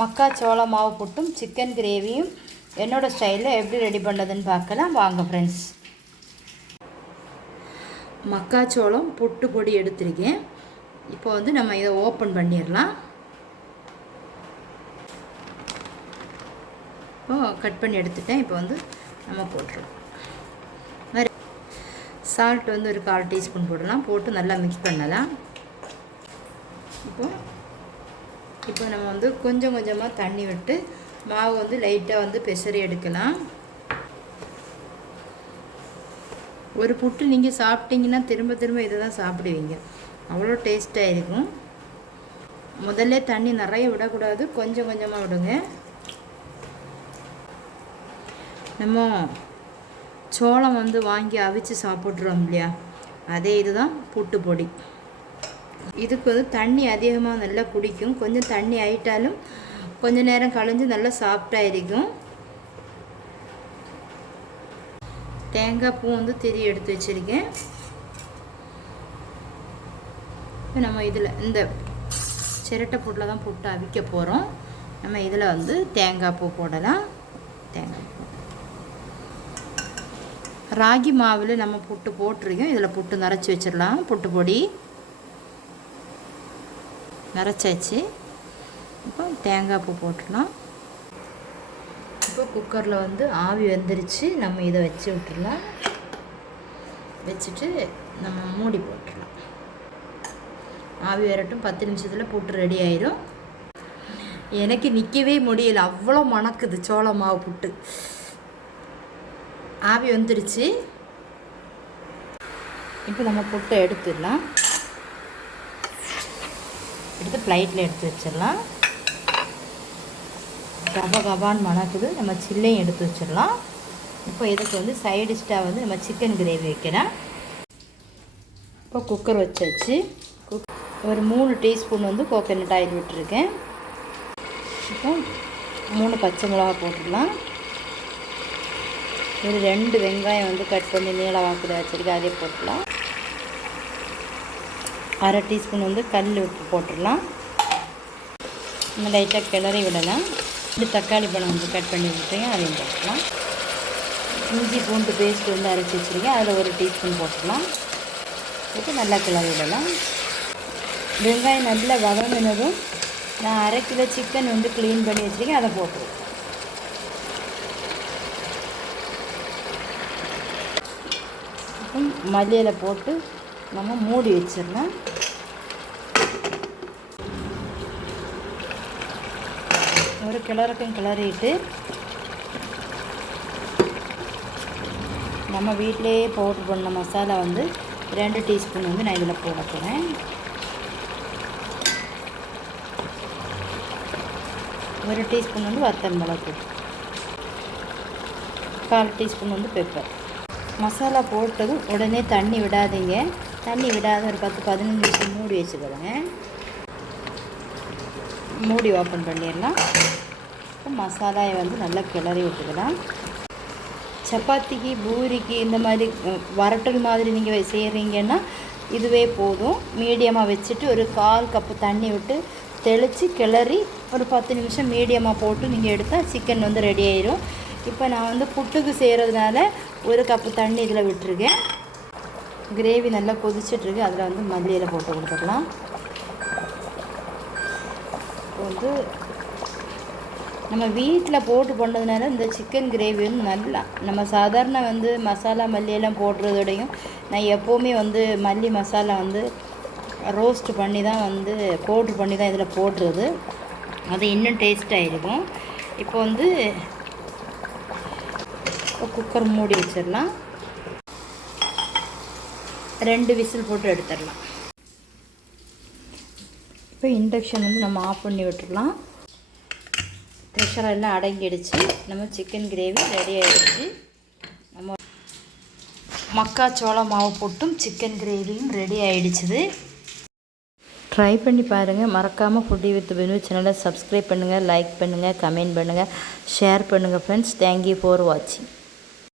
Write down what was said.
மக்காச்சோள மாவு புட்டும் சிக்கன் கிரேவியும் என்னோடய ஸ்டைலில் எப்படி ரெடி பண்ணதுன்னு பார்க்கலாம். வாங்க ஃப்ரெண்ட்ஸ் மக்காச்சோளம் புட்டு பொடி எடுத்திருக்கேன். இப்போ வந்து நம்ம இதை ஓப்பன் பண்ணிடலாம். இப்போ கட் பண்ணி எடுத்துட்டேன். இப்போ வந்து நம்ம போட்டுடலாம் சால்ட் வந்து ஒரு கால் டீஸ்பூன் போடலாம். போட்டு நல்லா மிக்ஸ் பண்ணலாம். இப்போ இப்போ நம்ம வந்து கொஞ்சம் கொஞ்சமாக தண்ணி விட்டு மாவு வந்து லைட்டாக வந்து பெசரி எடுக்கலாம். ஒரு புட்டு நீங்கள் சாப்பிட்டீங்கன்னா திரும்ப திரும்ப இதை தான் சாப்பிடுவீங்க. அவ்வளோ டேஸ்ட்டாக இருக்கும். முதல்ல தண்ணி நிறைய விடக்கூடாது. கொஞ்சம் கொஞ்சமாக விடுங்க. நம்ம சோளம் வந்து வாங்கி அவிச்சு சாப்பிட்றோம் இல்லையா? அதே இதுதான் புட்டு பொடி. இதுக்கு வந்து தண்ணி அதிகமாக நல்லா குடிக்கும். கொஞ்சம் தண்ணி ஆயிட்டாலும் கொஞ்ச நேரம் கழிஞ்சு நல்லா சாஃப்டாக இருக்கும் தேங்காய் பூ வந்து திரி எடுத்து வச்சுருக்கேன். இப்போ நம்ம இதில் இந்த சிரட்டை புட்டில் தான் புட்டு அவிக்க போகிறோம் நம்ம இதில் வந்து தேங்காய் பூ போடலாம். தேங்காய் பூ. ராகி மாவில் நம்ம புட்டு போட்டிருக்கோம். இதில் புட்டு நிறச்சி வச்சிடலாம். புட்டு பொடி நிறச்சாச்சு இப்போ தேங்காய் பூ போட்டுடலாம் இப்போ குக்கரில் வந்து ஆவி வெந்துருச்சு. நம்ம இதை வச்சு விட்டுடலாம். வச்சுட்டு நம்ம மூடி போட்டுடலாம். ஆவி வரட்டும். பத்து நிமிஷத்தில் புட்டு ரெடி ஆயிரும். எனக்கு நிற்கவே முடியல. அவ்வளோ மணக்குது சோள மாவு புட்டு. ஆவி வந்துருச்சு. இப்போ நம்ம புட்டை எடுத்துடலாம். எடுத்து ப்ளைட்டில் எடுத்து வச்சிடலாம். கப கபான்னு மணக்குது. நம்ம சில்லையும் எடுத்து வச்சிடலாம். இப்போ இதுக்கு வந்து சைடு வந்து நம்ம சிக்கன் கிரேவி வைக்கிறேன். இப்போ குக்கர் வச்சாச்சு. குக் ஒரு மூணு டீஸ்பூன் வந்து கோகோனட் ஆயில் விட்டுருக்கேன். இப்போ மூணு பச்சை மிளகா போட்டுடலாம் ஒரு ரெண்டு வெங்காயம் வந்து கட் பண்ணி நீள வாக்கில் வச்சுருக்கேன். அதே போட்டுடலாம் அரை டீஸ்பூன் வந்து கல் உப்பு போட்டுடலாம். நம்ம லைட்டாக கிளறி விடலாம். ரெண்டு தக்காளி பழம் வந்து கட் பண்ணி விட்டுருங்க அதையும் போட்டுக்கலாம். இஞ்சி பூண்டு பேஸ்ட் வந்து அரைச்சி வச்சுருக்கேன் அதில் ஒரு டீஸ்பூன் போட்டுக்கலாம். போட்டு நல்லா கிளறி விடலாம். வெங்காயம் நல்லா வதங்கினதும் நான் அரை கிலோ சிக்கன் வந்து க்ளீன் பண்ணி வச்சுருக்கேன் அதை போட்டுருவேன் மல்லியில் போட்டு நம்ம மூடி வச்சிடலாம். ஒரு கிளறுக்கும் கிளறிட்டு நம்ம வீட்டிலேயே பவுட்ரு பண்ண மசாலா வந்து ரெண்டு டீஸ்பூன் வந்து நான் இதில் போட போகிறேன் ஒரு டீஸ்பூன் வந்து வத்தல் மிளகு. கால் டீஸ்பூன் வந்து பெப்பர் மசாலா போட்டதும் உடனே தண்ணி விடாதீங்க. தண்ணி விடாத ஒரு பத்து பதினஞ்சு நிமிஷம் மூடி வச்சுக்கிடுங்க மூடி ஓப்பன் பண்ணிடலாம். இப்போ மசாலாயை வந்து நல்லா கிளறி விட்டுக்கலாம். சப்பாத்திக்கு பூரிக்கு இந்த மாதிரி வரட்டல் மாதிரி நீங்கள் செய்கிறீங்கன்னா இதுவே போதும். மீடியமாக வச்சுட்டு ஒரு கால் கப்பு தண்ணி விட்டு தெளித்து கிளறி ஒரு பத்து நிமிஷம் மீடியமாக போட்டு நீங்கள் எடுத்தால் சிக்கன் வந்து ரெடி ஆயிரும். இப்போ நான் வந்து புட்டுக்கு செய்கிறதுனால ஒரு கப்பு தண்ணி இதில் விட்டுருக்கேன். கிரேவி நல்லா கொதிச்சிட்ருக்கு. அதில் வந்து மல்லியில் போட்டு கொடுத்துக்கலாம் வந்து நம்ம வீட்டில் போட்டு பண்ணதுனால இந்த சிக்கன் கிரேவி வந்து நல்லா நம்ம சாதாரண வந்து மசாலா மல்லியெல்லாம் போடுறதோடையும் நான் எப்போவுமே வந்து மல்லி மசாலா வந்து ரோஸ்ட் பண்ணி தான் வந்து பவுட்ரு பண்ணி தான் இதில் போடுறது. அது இன்னும் டேஸ்ட்டாக இருக்கும். இப்போ வந்து குக்கர் மூடி வச்சிடலாம். ரெண்டு விசில் போட்டு எடுத்துடலாம். இப்போ இண்டக்ஷன் வந்து நம்ம ஆஃப் பண்ணி விட்டுடலாம். ப்ரெஷர் எல்லாம் அடங்கிடுச்சு. நம்ம சிக்கன் கிரேவி ரெடி ஆகிடுச்சு நம்ம மக்காச்சோள மாவு போட்டும் சிக்கன் கிரேவியும் ரெடி ஆகிடுச்சுது ட்ரை பண்ணி பாருங்கள் மறக்காமல் ஃபுட்டி வித் பெனு சேனலை சப்ஸ்கிரைப் பண்ணுங்கள் லைக் பண்ணுங்கள் கமெண்ட் பண்ணுங்கள் ஷேர் பண்ணுங்கள் ஃப்ரெண்ட்ஸ் தேங்க்யூ ஃபார் வாட்சிங்